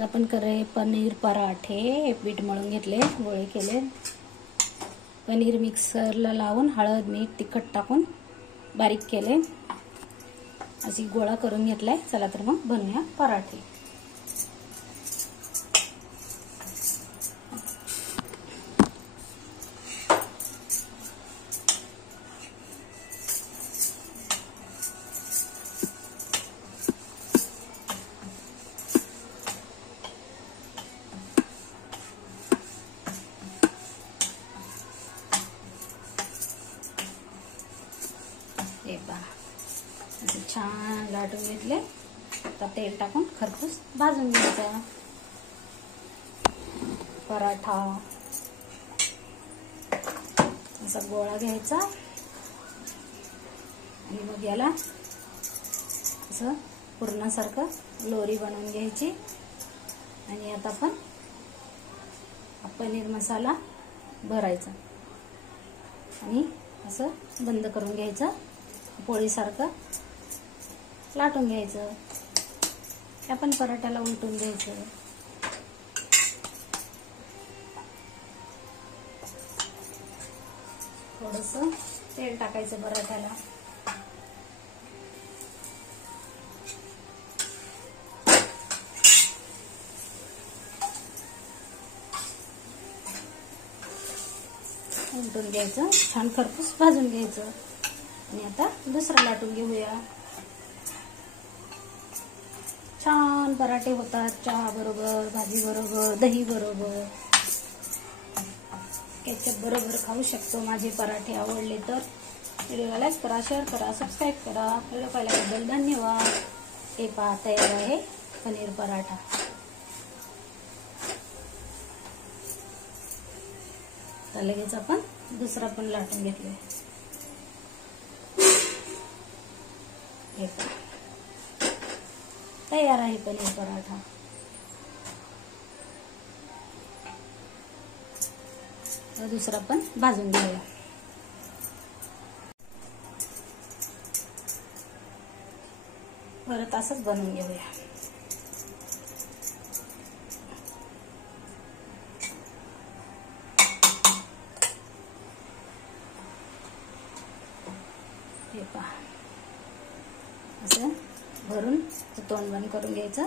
आज आपण करे पनीर पराठे। हे पीठ मळून घेतले, गोळे केले, पनीर मिक्सरला लावून हळद मीठ तिखट टाकून बारीक केले, अशी गोळा करून घेतलाय। चला तर मग बनवूया पराठे। हे पहा छान लाटून घेतले। आता तेल टाकून खरपूस भाजून घ्यायचा पराठा। असा गोळा घ्यायचा आणि मग याला असं पूर्णासारखं लोरी बनवून घ्यायची। आणि आता आपण पनीर मसाला भरायचा आणि असं बंद करून घ्यायचं। पोळीसारखं लाटून घ्यायचं। आपण पराठ्याला उलटून घ्यायचं। थोडंसं तेल टाकायचं पराठ्याला। उलटून घ्यायचं, छान खरपूस भाजून घ्यायचं। आणि आता दुसरं लाटून घेऊया। छान पराठे होतात चहा बरोबर, भाजी बरोबर, दही बरोबर, केचप बरोबर खाऊ शकतो। माझे पराठे आवडले तर व्हिडिओला लाईक करा, शेअर करा, सबस्क्राईब करा। व्हिडिओ पाहिल्याबद्दल धन्यवाद। हे पहा तयार आहे पनीर पराठा। तर लगेच आपण दुसरा पण लाटून घेतले। तयार आहे पनीर पराठा। दुसरा पण भाजून घेऊया। परत असंच बनवून घेऊया। हे पहा असं भरून तोंड बंद करून घ्यायचं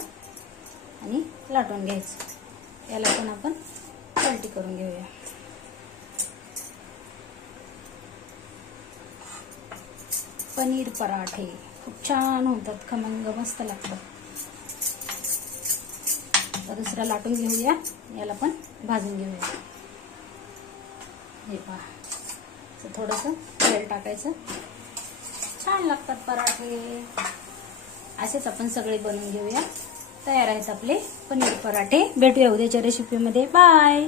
आणि लाटून घ्यायचं। याला पण आपण पलटी करून घेऊया। पनीर पराठे खूप छान होतात, खमंग मस्त लागतात। तर दुसरा लाटून घेऊया, याला पण भाजून घेऊया। हे पहा थोडंसं तेल टाकायचं, छान लागतात पराठे। असेच आपण सगळे बनवून घेऊया। तयार आहेत आपले पनीर पराठे। भेटूया उद्याच्या रेसिपीमध्ये। बाय।